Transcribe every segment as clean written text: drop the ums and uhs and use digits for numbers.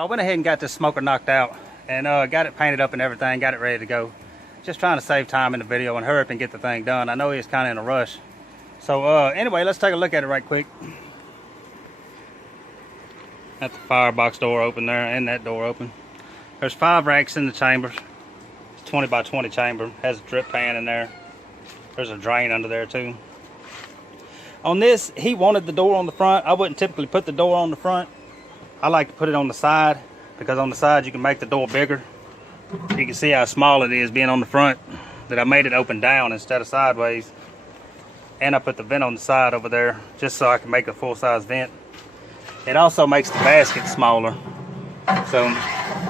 I went ahead and got this smoker knocked out and got it painted up and everything, got it ready to go. Just trying to save time in the video and hurry up and get the thing done. I know he's kind of in a rush. So anyway, let's take a look at it right quick. Got the firebox door open there and that door open. There's 5 racks in the chambers. It's 20 by 20 chamber. Has a drip pan in there. There's a drain under there too. On this, he wanted the door on the front. I wouldn't typically put the door on the front. I like to put it on the side because on the side you can make the door bigger. You can see how small it is being on the front, that I made it open down instead of sideways. And I put the vent on the side over there just so I can make a full-size vent. It also makes the basket smaller. So,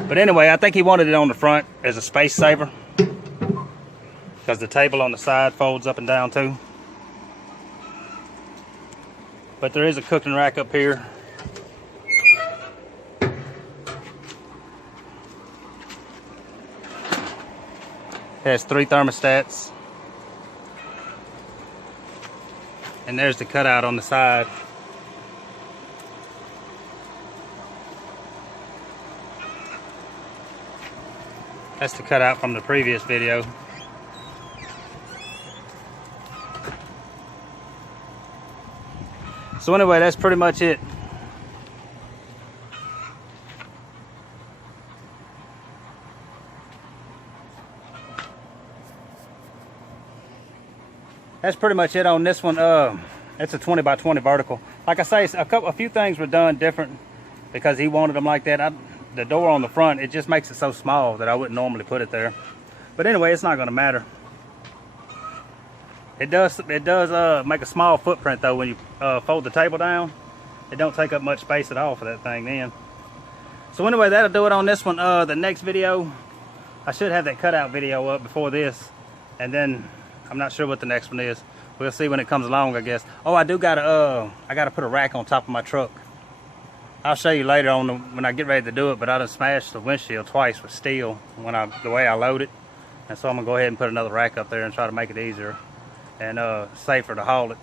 but anyway, I think he wanted it on the front as a space saver because the table on the side folds up and down too. But there is a cooking rack up here. Has 3 thermostats. And there's the cutout on the side. That's the cutout from the previous video. So anyway, that's pretty much it. That's pretty much it on this one. It's a 20 by 20 vertical. Like I say, a few things were done different because he wanted them like that. The door on the front, it just makes it so small that I wouldn't normally put it there. But anyway, it's not going to matter. It does make a small footprint though when you fold the table down. It don't take up much space at all for that thing then. So anyway, that'll do it on this one. The next video, I should have that cutout video up before this, and then I'm not sure what the next one is. We'll see when it comes along, I guess. Oh, I gotta put a rack on top of my truck. I'll show you later on when I get ready to do it, but I done smashed the windshield twice with steel the way I load it. And so I'm gonna go ahead and put another rack up there and try to make it easier and safer to haul it.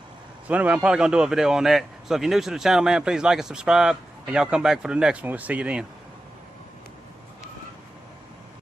So anyway, I'm probably gonna do a video on that. So if you're new to the channel, man, please like and subscribe, and y'all come back for the next one. We'll see you then.